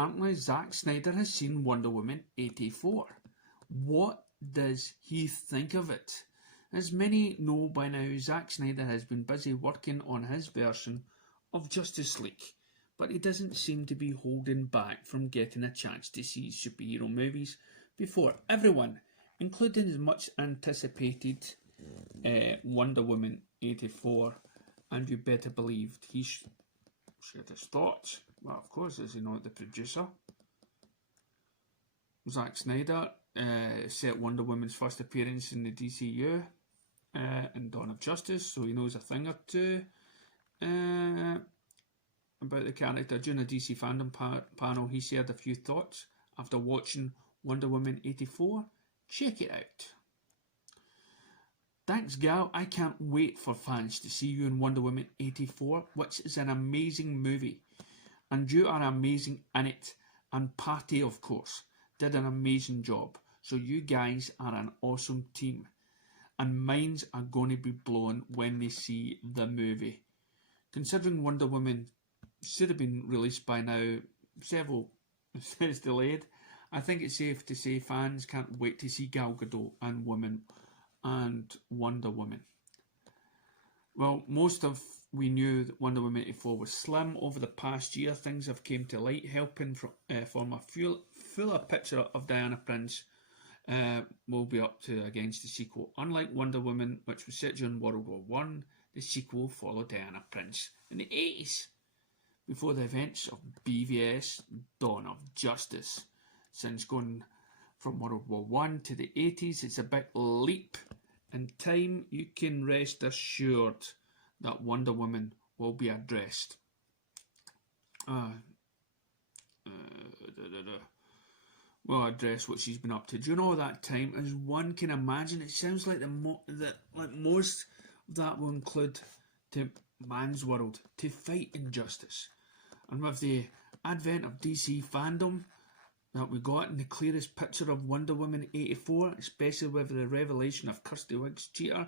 apparently Zack Snyder has seen Wonder Woman 84. What does he think of it? As many know by now, Zack Snyder has been busy working on his version of Justice League, but he doesn't seem to be holding back from getting a chance to see superhero movies before everyone, including his much anticipated Wonder Woman 84, and you better believe he shared his thoughts. Well, of course, as you know, the producer, Zack Snyder, set Wonder Woman's first appearance in the DCU in Dawn of Justice, so he knows a thing or two about the character. During a DC fandom panel, he shared a few thoughts after watching Wonder Woman 84. Check it out. Thanks, gal. I can't wait for fans to see you in Wonder Woman 84, which is an amazing movie. And you are amazing in it. And Patty, of course, did an amazing job. So you guys are an awesome team. And minds are going to be blown when they see the movie. Considering Wonder Woman should have been released by now, several is delayed, I think it's safe to say fans can't wait to see Gal Gadot and Wonder Woman. Well, we knew that Wonder Woman 84 was slim. Over the past year, things have came to light, helping form a fuller picture of Diana Prince will be up to against the sequel. Unlike Wonder Woman, which was set during World War I, the sequel followed Diana Prince in the 80s, before the events of BVS Dawn of Justice. Since going from World War I to the 80s, it's a big leap in time. You can rest assured that Wonder Woman will be addressed. Will address what she's been up to during all that time. As one can imagine, it sounds like most of that will include to man's world to fight injustice. And with the advent of DC fandom that we got in the clearest picture of Wonder Woman 84, especially with the revelation of Kirsty Wiig's cheater,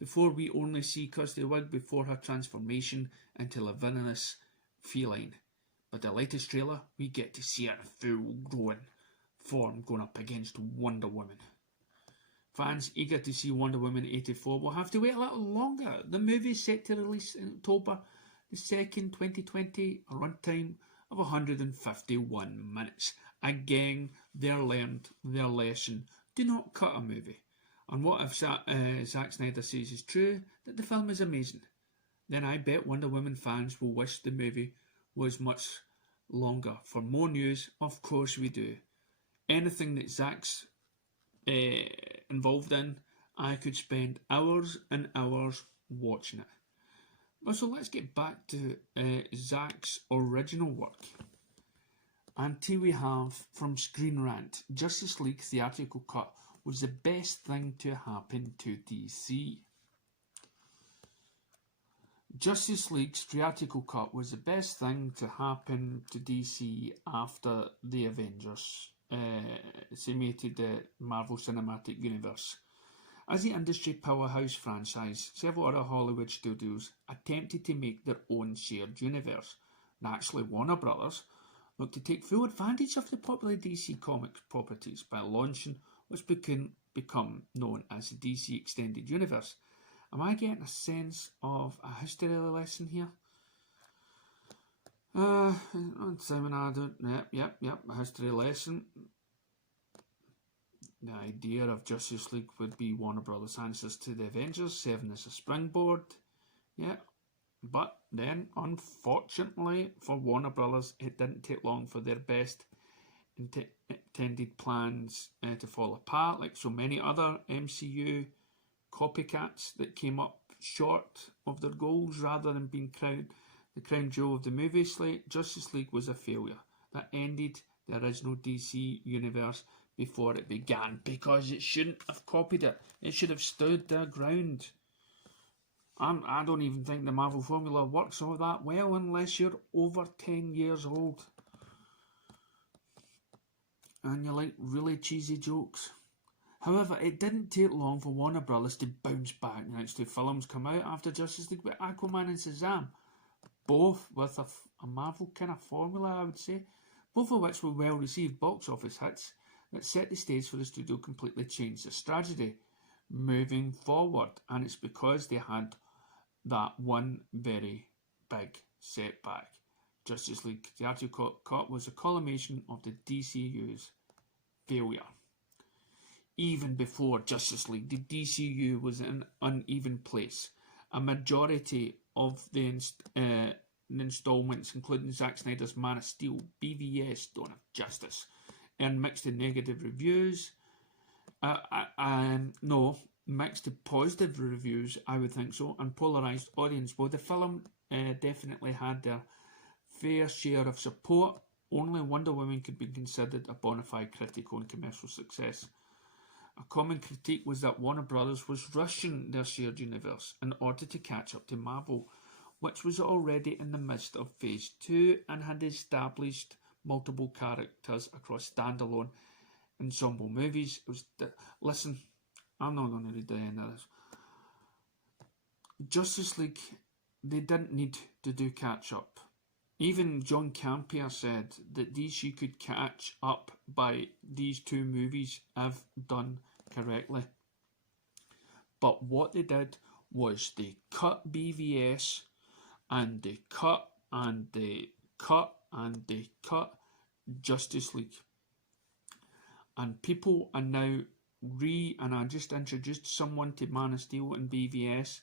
before we only see Kirsty Wiig before her transformation into a villainous feline. But the latest trailer, we get to see her full grown form going up against Wonder Woman. Fans eager to see Wonder Woman 84 will have to wait a little longer. The movie is set to release in October the 2nd, 2020, a runtime of 151 minutes. Again, they learned their lesson. Do not cut a movie. And what if Zack Snyder says is true, that the film is amazing? Then I bet Wonder Woman fans will wish the movie was much longer. For more news, of course we do. Anything that Zack's involved in, I could spend hours and hours watching it. Well, so let's get back to Zack's original work. And here we have from Screen Rant, Justice League theatrical cut was the best thing to happen to DC. Justice League's theatrical cut was the best thing to happen to DC after the Avengers cemented the Marvel Cinematic Universe. As the industry powerhouse franchise, several other Hollywood studios attempted to make their own shared universe. Naturally, Warner Brothers looked to take full advantage of the popular DC Comics properties by launching what's become known as the DC Extended Universe. Am I getting a sense of a history lesson here? Simon Adler, yep, a history lesson. The idea of Justice League would be Warner Brothers' answers to the Avengers, serving as a springboard. Yeah, but then, unfortunately for Warner Brothers, it didn't take long for their best intended plans to fall apart, like so many other MCU copycats that came up short of their goals rather than being the crown jewel of the movie slate. Justice League was a failure that ended the original DC universe before it began, because it shouldn't have copied it. It should have stood their ground. I don't even think the Marvel formula works all that well unless you're over 10 years old and you like really cheesy jokes. However, it didn't take long for Warner Brothers to bounce back. Next two films come out after Justice League with Aquaman and Shazam, both with a Marvel kind of formula, I would say. both of which were well received box office hits that set the stage for the studio completely changed their strategy moving forward, and it's because they had that one very big setback. Justice League Theatrical Cut was a culmination of the DCU's failure. Even before Justice League, the DCU was in an uneven place. A majority of the installments, including Zack Snyder's Man of Steel, BVS, Dawn of Justice, earned mixed to negative reviews. Mixed to positive reviews, I would think so, and polarised audience. While the film definitely had their fair share of support, only Wonder Woman could be considered a bona fide critical and commercial success. A common critique was that Warner Brothers was rushing their shared universe in order to catch up to Marvel, which was already in the midst of Phase 2 and had established multiple characters across standalone ensemble movies. Listen, I'm not going to read the end of this. Justice League, they didn't need to do catch up. Even John Campea said that DC could catch up by these two movies if done correctly. But what they did was they cut BVS and they cut and they cut and they cut Justice League. And people are now and I just introduced someone to Man of Steel and BVS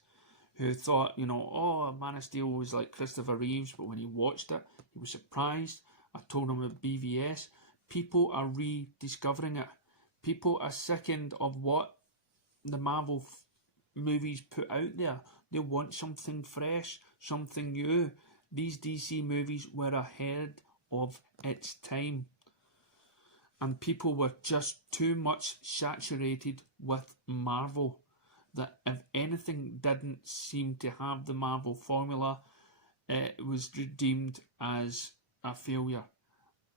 who thought, Man of Steel was like Christopher Reeves, but when he watched it, he was surprised. I told him about BVS. People are rediscovering it. People are sickened of what the Marvel movies put out there. They want something fresh, something new. These DC movies were ahead of its time. And people were just too much saturated with Marvel that if anything didn't seem to have the Marvel formula, it was deemed as a failure.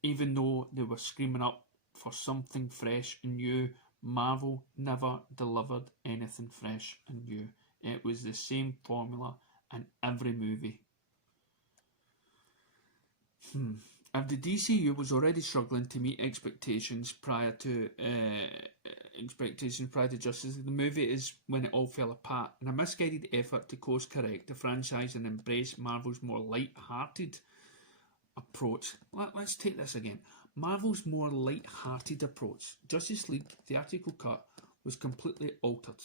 Even though they were screaming up for something fresh and new, Marvel never delivered anything fresh and new. It was the same formula in every movie. If the DCU was already struggling to meet expectations prior to Justice League, the movie is when it all fell apart. In a misguided effort to course correct the franchise and embrace Marvel's more light-hearted approach. Let's take this again. Marvel's more light-hearted approach. Justice League Theatrical Cut was completely altered,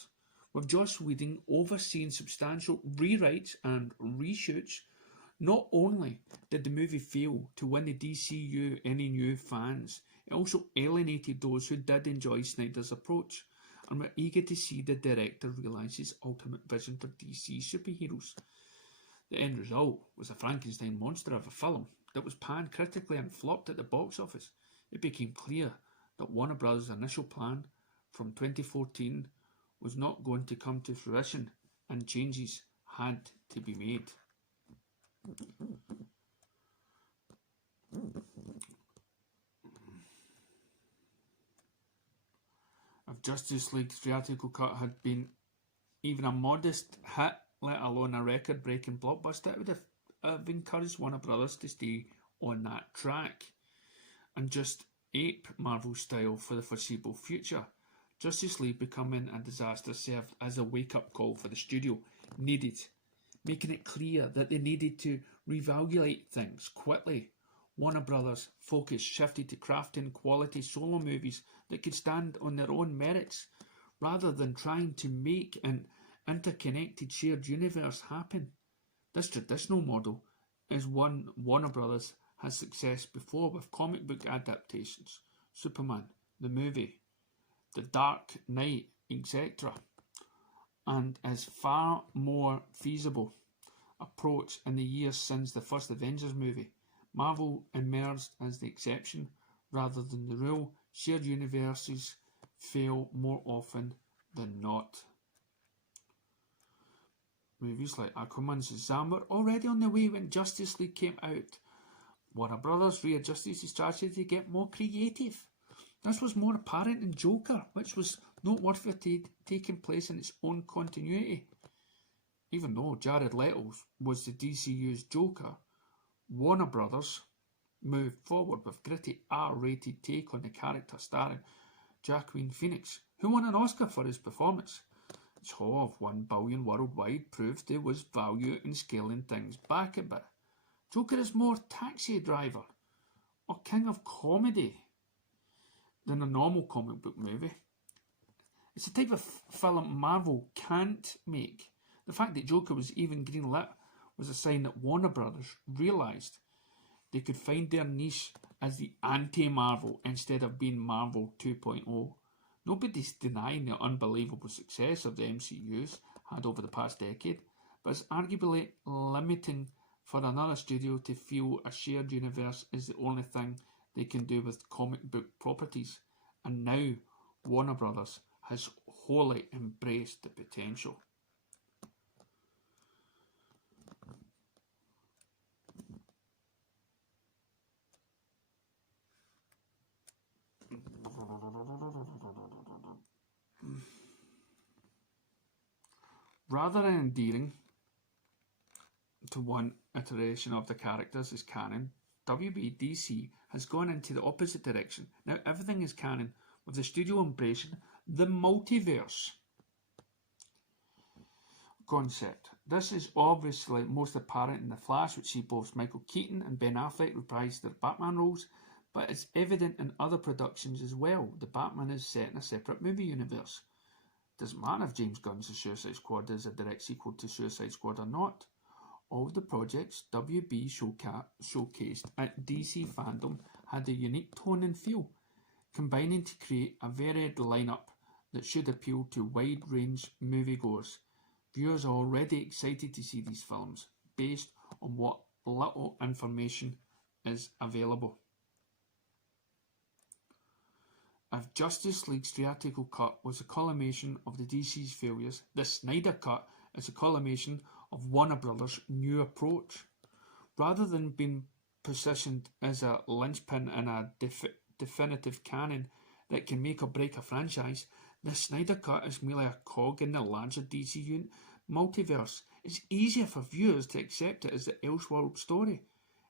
with Joss Whedon overseeing substantial rewrites and reshoots. Not only did the movie fail to win the DCU any new fans, it also alienated those who did enjoy Snyder's approach and were eager to see the director realise his ultimate vision for DC superheroes. The end result was a Frankenstein monster of a film that was panned critically and flopped at the box office. It became clear that Warner Bros.' initial plan from 2014 was not going to come to fruition, and changes had to be made. If Justice League Theatrical Cut had been even a modest hit, let alone a record-breaking blockbuster, it would have encouraged Warner Brothers to stay on that track and just ape Marvel style for the foreseeable future. Justice League becoming a disaster served as a wake-up call for the studio, making it clear that they needed to reevaluate things quickly. Warner Brothers' focus shifted to crafting quality solo movies that could stand on their own merits, rather than trying to make an interconnected shared universe happen. This traditional model is one Warner Brothers has success before with comic book adaptations, Superman, the movie, The Dark Knight, etc., and is far more feasible approach in the years since the first Avengers movie. Marvel emerged as the exception rather than the rule. Shared universes fail more often than not. Movies like Aquaman and Shazam were already on the way when Justice League came out. Warner Brothers readjusted its strategy to get more creative. This was more apparent in Joker, which was noteworthy for taking place in its own continuity. Even though Jared Leto was the DCU's Joker, Warner Brothers move forward with gritty R-rated take on the character starring Joaquin Phoenix, who won an Oscar for his performance. Its haul of $1 billion worldwide proved there was value in scaling things back a bit. Joker is more Taxi Driver or King of Comedy than a normal comic book movie. It's a type of film Marvel can't make. The fact that Joker was even greenlit was a sign that Warner Brothers realised they could find their niche as the anti-Marvel instead of being Marvel 2.0. Nobody's denying the unbelievable success of the MCU's had over the past decade, but it's arguably limiting for another studio to feel a shared universe is the only thing they can do with comic book properties. And now Warner Brothers has wholly embraced the potential. Rather than endearing to one iteration of the characters as canon, WBDC has gone into the opposite direction. Now everything is canon, with the studio embracing the multiverse concept. This is obviously most apparent in The Flash, which sees both Michael Keaton and Ben Affleck reprise their Batman roles, but it's evident in other productions as well. The Batman is set in a separate movie universe. Doesn't matter if James Gunn's The Suicide Squad is a direct sequel to Suicide Squad or not. All the projects WB showcased at DC Fandom had a unique tone and feel, combining to create a varied lineup that should appeal to wide-range moviegoers. Viewers are already excited to see these films, based on what little information is available. If Justice League's theatrical cut was a culmination of the DC's failures, the Snyder cut is a culmination of Warner Brothers' new approach. Rather than being positioned as a linchpin in a definitive canon that can make or break a franchise, the Snyder cut is merely a cog in the larger DCU multiverse. It's easier for viewers to accept it as the Elseworld story.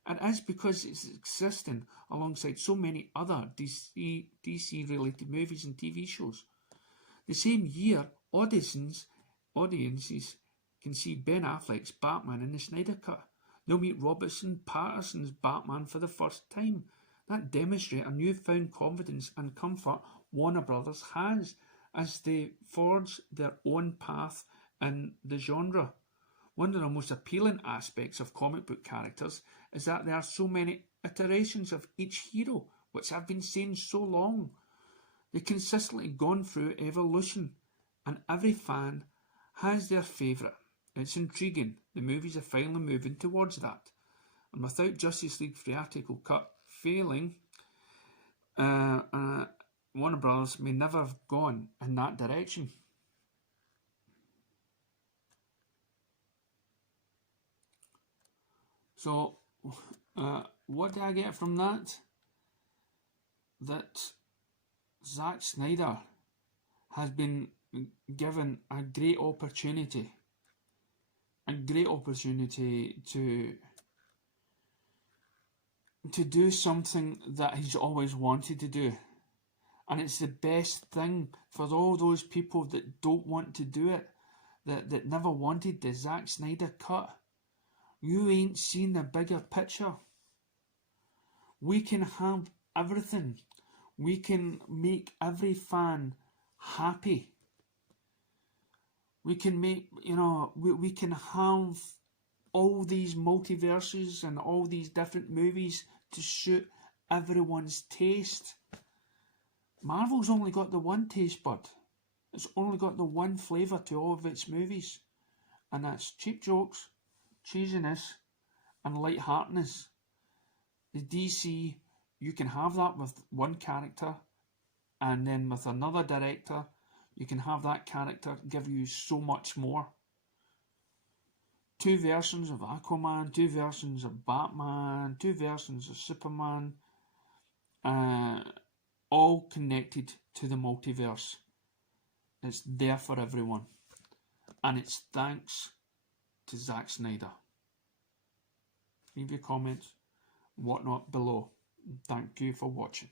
And as because it's existing alongside so many other DC-related movies and TV shows. The same year, audiences can see Ben Affleck's Batman in the Snyder Cut. They'll meet Robert Pattinson's Batman for the first time. That demonstrates a newfound confidence and comfort Warner Brothers has as they forge their own path in the genre. One of the most appealing aspects of comic book characters is that there are so many iterations of each hero, which I've been saying so long. They've consistently gone through evolution, and every fan has their favourite. It's intriguing. The movies are finally moving towards that. And without Justice League theatrical cut failing, Warner Brothers may never have gone in that direction. So, what do I get from that? That Zack Snyder has been given a great opportunity to do something that he's always wanted to do. And it's the best thing for all those people that don't want to do it, that never wanted the Zack Snyder cut. You ain't seen the bigger picture. We can have everything. We can make every fan happy. We can make, we can have all these multiverses and all these different movies to suit everyone's taste. Marvel's only got the one taste bud. It's only got the one flavour to all of its movies. And that's cheap jokes, cheesiness, and lightheartedness. The DC, you can have that with one character, and then with another director, you can have that character give you so much more. 2 versions of Aquaman, 2 versions of Batman, 2 versions of Superman, all connected to the multiverse. It's there for everyone. And it's thanks to Zack Snyder. Leave your comments whatnot below. Thank you for watching.